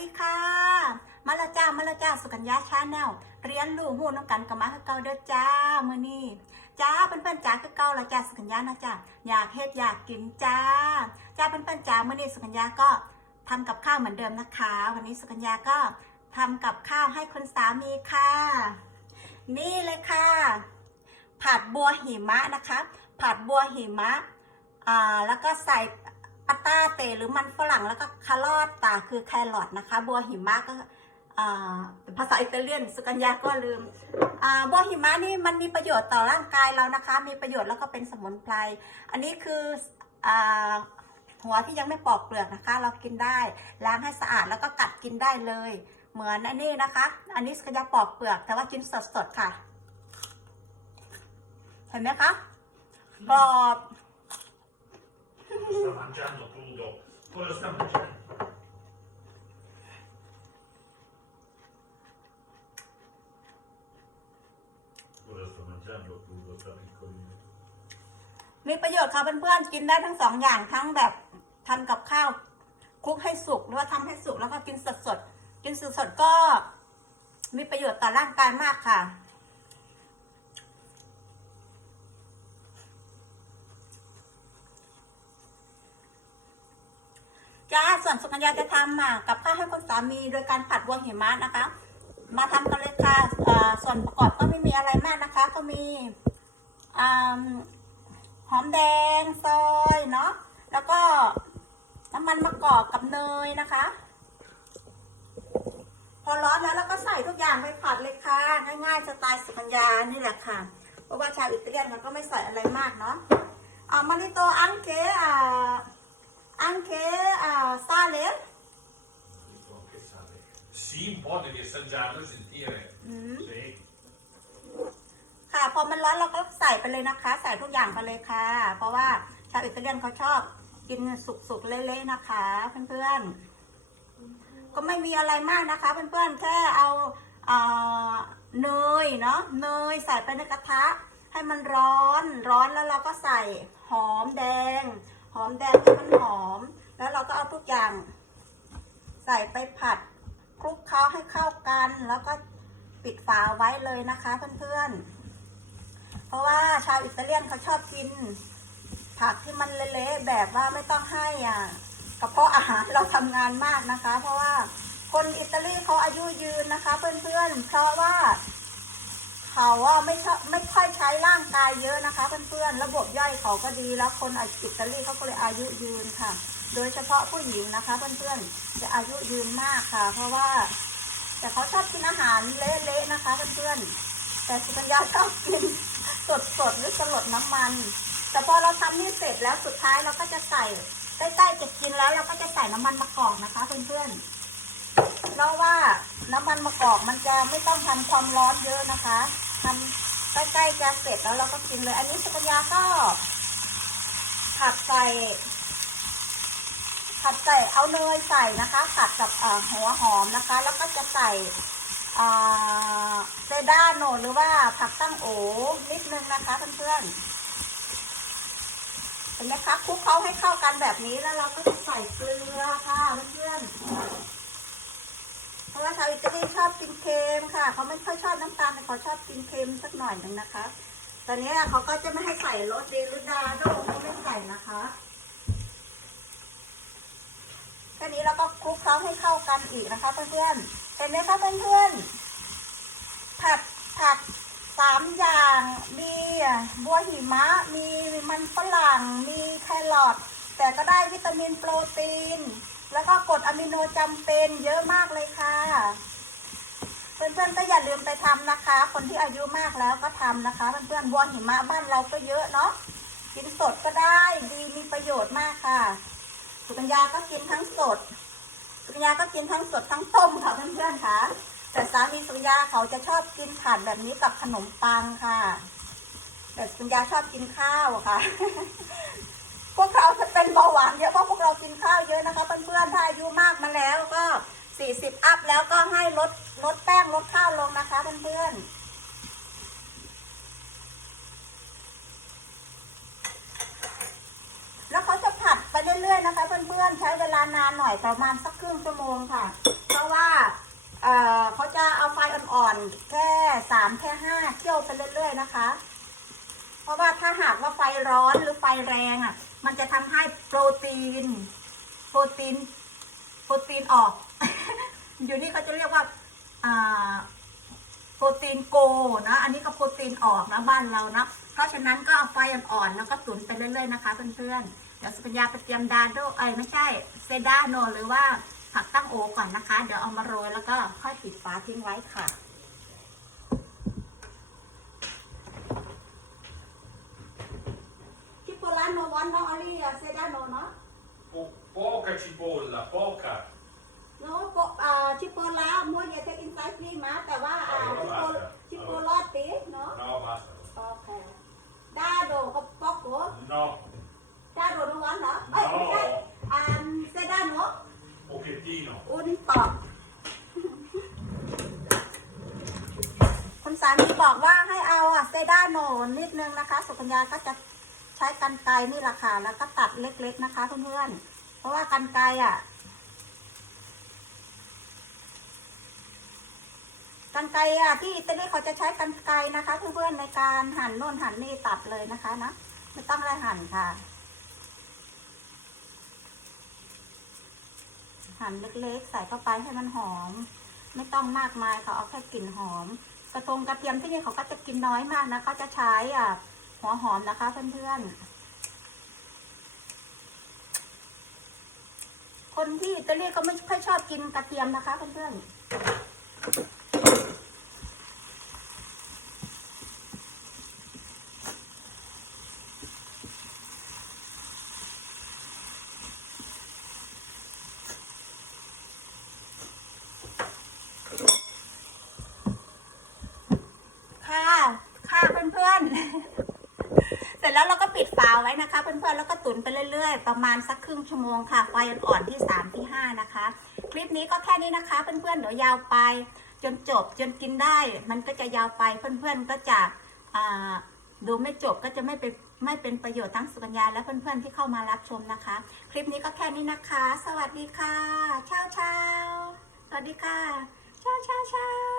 ดีค่ะ มาละจ้ามาละจ้าสุกัญญาชาแนลเรียนรู้หูน้ำกันกับมาคือเก่าเด้อจ้ามื้อนี้จ้าเพื่อนๆจ้าคือเก่าและจ้าสุกัญญานะจ้าอยากเฮ็ดอยากกินจ้าจ้าเพื่อนๆจ้ามื้อนี้สุกัญญาก็ทำกับข้าวเหมือนเดิมนะคะ วันนี้สุกัญญาก็ทำกับข้าวให้คุณสามีค่ะ นี่เลยค่ะ ผัดบัวหิมะนะคะ ผัดบัวหิมะอ่าแล้วก็ใส่าต้าเตหรือมันฝรั่งแล้วก็คารอทตาคือแครอทนะคะ บัวหิมะก็ภาษาอิตาเลียนสุกัญญาก็ลืมบัวหิมะนี่มันมีประโยชน์ต่อร่างกายเรานะคะ มีประโยชน์แล้วก็เป็นสมุนไพร อันนี้คืออหัวที่ยังไม่ปอกเปลือกนะคะ เรากินได้ล้างให้สะอาดแล้วก็กัดกินได้เลย เหมือนอันนี้นะคะ อันนี้สุกัญญาปอกเปลือก แต่ว่ากินสดๆค่ะ เห็นไหมคะกรอบ mangiando crudo. Cosa sta mangiando? Cosa sta mangiando crudo, sta piccolino? มีประโยชน์ค่ะเพื่อนๆกินได้ทั้งสองอย่างทั้งแบบทำกับข้าวคลุกให้สุกหรือว่าทำให้สุกแล้วก็กินสดๆกินสดๆก็มีประโยชน์ต่อร่างกายมากค่ะ จ้า ส่วนสุกัญญาจะทำอะกับข้าวให้คุณสามีโดยการผัดบัวหิมะนะคะ มาทำกันเลยค่ะส่วนประกอบก็ไม่มีอะไรมากนะคะ ก็มีอหอมแดงซอยเนาะแล้วก็น้ำมันมะกอกกับเนยนะคะ พอร้อนแล้วเราก็ใส่ทุกอย่างไปผัดเลยค่ะ ง่ายๆสไตล์สุกัญญานี่แหละค่ะ เพราะว่าชาวอิตาเลียนมันก็ไม่ใส่อะไรมากเนาะอ่ามาริโตอังเคอ่าอังเคอ่า ซาเลส Dico che sale. Sì, un po' devi assaggiarlo e sentire. อืม Sì. ค่ะพอมันร้อนเราก็ใส่ไปเลยนะคะ ใส่ทุกอย่างไปเลยค่ะ เพราะว่าชาวอิตาเลียนเขาชอบกินสุกๆเละๆนะคะ เพื่อนๆก็ไม่มีอะไรมากนะคะ เพื่อนๆแค่เอาเอ่อเนยเนาะเนยใส่ไปในกระทะ ให้มันร้อนร้อนแล้วเราก็ใส่หอมแดง หอมแดงให้มันหอม แล้วเราก็เอาทุกอย่าง ใส่ไปผัดคลุกเคล้าให้เข้ากัน แล้วก็ปิดฝาไว้เลยนะคะเพื่อนๆ เพราะว่าชาวอิตาเลียนเขาชอบกิน ผักที่มันเละๆแบบว่าไม่ต้องให้อะกระเพาะอาหารเราทำงานมากนะคะ เพราะว่าคนอิตาลีเขาอายุยืนนะคะ เพื่อนๆ เพราะว่า เขาว่าไม่ชอบไม่ค่อยใช้ร่างกายเยอะนะคะเพื่อนๆระบบย่อยเขาก็ดีแล้วคนอิตาลีเขาก็เลยอายุยืนค่ะ โดยเฉพาะผู้หญิงนะคะเพื่อนๆจะอายุยืนมากค่ะ เพราะว่า แต่เขาชอบกินอาหารเละๆนะคะเพื่อนๆแต่สุกัญญาชอบกินสดๆหรือสลดน้ำมัน แต่พอเราทำนี่เสร็จแล้วสุดท้ายเราก็จะใส่ใกล้ๆจะกินแล้วเราก็จะใส่น้ำมันมะกอกนะคะเพื่อนๆ เพราะว่าน้ำมันมะกอกมันจะไม่ต้องทำความร้อนเยอะนะคะทำใกล้ๆจะเสร็จแล้วเราก็กินเลย อันนี้สุกัญญาก็ผัดใส่ผัดใส่เอาเนยใส่นะคะผัดกับหัวหอมนะคะ แล้วก็จะใส่เซด้าโนหรือว่าผักตั้งโอนิดนึงนะคะเพื่อนๆเห็นไหมคะคลุกเขาให้เข้ากันแบบนี้แล้วเราก็จะใส่เกลือค่ะเพื่อนๆ เพราะว่าชาวอิตาลีชอบกินเค็มค่ะเขาไม่ค่อยชอบน้ำตาลแต่เขาชอบกินเค็มสักหน่อยหนึ่งนะคะ ตอนนี้เขาก็จะไม่ให้ใส่รสดีรุดาโดเขาไม่ใส่นะคะแค่นี้เราก็คลุกเคล้าให้เข้ากันอีกนะคะเพื่อนๆเห็นไหมคะเพื่อนๆผัดผักสามอย่างมีบัวหิมะมีมันฝรั่งมีแครอทแต่ก็ได้วิตามินโปรตีน แล้วก็กรดอะมิโนจำเป็นเยอะมากเลยค่ะเพื่อนๆก็อย่าลืมไปทำนะคะ คนที่อายุมากแล้วก็ทำนะคะเพื่อนๆบัวหิมะบ้านเราก็เยอะเนาะกินสดก็ได้ดีมีประโยชน์มากค่ะสุกัญญาก็กินทั้งสดสุกัญญาก็กินทั้งสดทั้งต้มค่ะเพื่อนๆค่ะ แต่สามีสุกัญญาเขาจะชอบกินผัดแบบนี้กับขนมปังค่ะ แต่สุกัญญาชอบกินข้าวค่ะ พวกเราจะเป็นเบาหวานเยอะเพราะพวกเรากินข้าวเยอะนะคะเพื่อนๆถ้าอายุมากมาแล้วก็สี่สิบอัพแล้วก็ให้ลดลดแป้งลดข้าวลงนะคะเพื่อนๆแล้วเขาจะผัดไปเรื่อยๆนะคะเพื่อนๆใช้เวลานานหน่อยประมาณสักครึ่งชั่วโมงค่ะ เพราะว่าเออเขาจะเอาไฟอ่อนๆแค่สามแค่ห้าเคี่ยวไปเรื่อยๆนะคะ เพราะว่าถ้าหากว่าไฟร้อนหรือไฟแรงอะ มันจะทำให้โปรตีน โปรตีน โปรตีนออก อยู่นี่เขาจะเรียกว่าอ่าโปรตีนโกนะ อันนี้ก็โปรตีนออกนะบ้านเรานะ เพราะฉะนั้นก็เอาไฟอ่อนๆแล้วก็ตุ๋นไปเรื่อยๆนะคะเพื่อนๆ เดี๋ยวสุกัญญาไปเตรียมดาโดเอ้ยไม่ใช่เซดาโนหรือว่าผักตั้งโอก่อนนะคะ เดี๋ยวเอามาโรยแล้วก็ค่อยปิดฝาทิ้งไว้ค่ะ ชิโปลาโนวันน้องอลี่เซดาโนเนาะ Po- poca cipolla, poca. โนโปอ่าชิโปลามัวเยเทอิ นไซด์พีมาแต่ว่าอ่าชิโปชิโปลอดตีเนาะ No, basta. โอเคดาโดกับปอกโก No, ดาโดโนวันเนาะเอ้ยไม่ใช่อ่าเซดาโน pochettino. อุนตอบคุณสามีบอกว่าให้เอาอะเซด้าโหนนิดนึงนะคะ สุกัญญาก็จะใช้กันไกนี่แหละค่ะ แล้วก็ตัดเล็กๆนะคะเพื่อนๆ เพราะว่ากันไกอะ กันไกอะที่อิตาลีเขาจะใช้กันไกนะคะ เพื่อนๆในการหั่นโน่นหั่นนี่ตัดเลยนะคะนะ ไม่ต้องอะไรหั่นค่ะ หั่นเล็กๆ ใส่เข้าไปให้มันหอม ไม่ต้องมากมายค่ะเอาแค่กลิ่นหอม กระทงกระเทียมที่นี่เขาก็จะกินน้อยมากนะเขาจะใช้อะ หัวหอมนะคะเพื่อนๆ คนที่อิตาลีก็ไม่ค่อยชอบกินกระเทียมนะคะเพื่อนๆค่ะ ค่ะเพื่อนๆ เสร็จแล้วเราก็ปิดฝาไว้นะคะ เพื่อนๆแล้วก็ตุ๋นไปเรื่อยๆ ประมาณสักครึ่งชั่วโมงค่ะไฟอ่อนๆที่สามที่ห้านะคะ คลิปนี้ก็แค่นี้นะคะ เพื่อนๆเดี๋ยวยาวไป จนจบจนกินได้ มันก็จะยาวไปเพื่อนๆก็จะดูไม่จบก็จะไม่เป็นไม่เป็นประโยชน์ทั้งสุกัญญาและเพื่อนๆที่เข้ามารับชมนะคะ คลิปนี้ก็แค่นี้นะคะ สวัสดีค่ะเช้าเช้าสวัสดีค่ะเช้าเช้าเช้า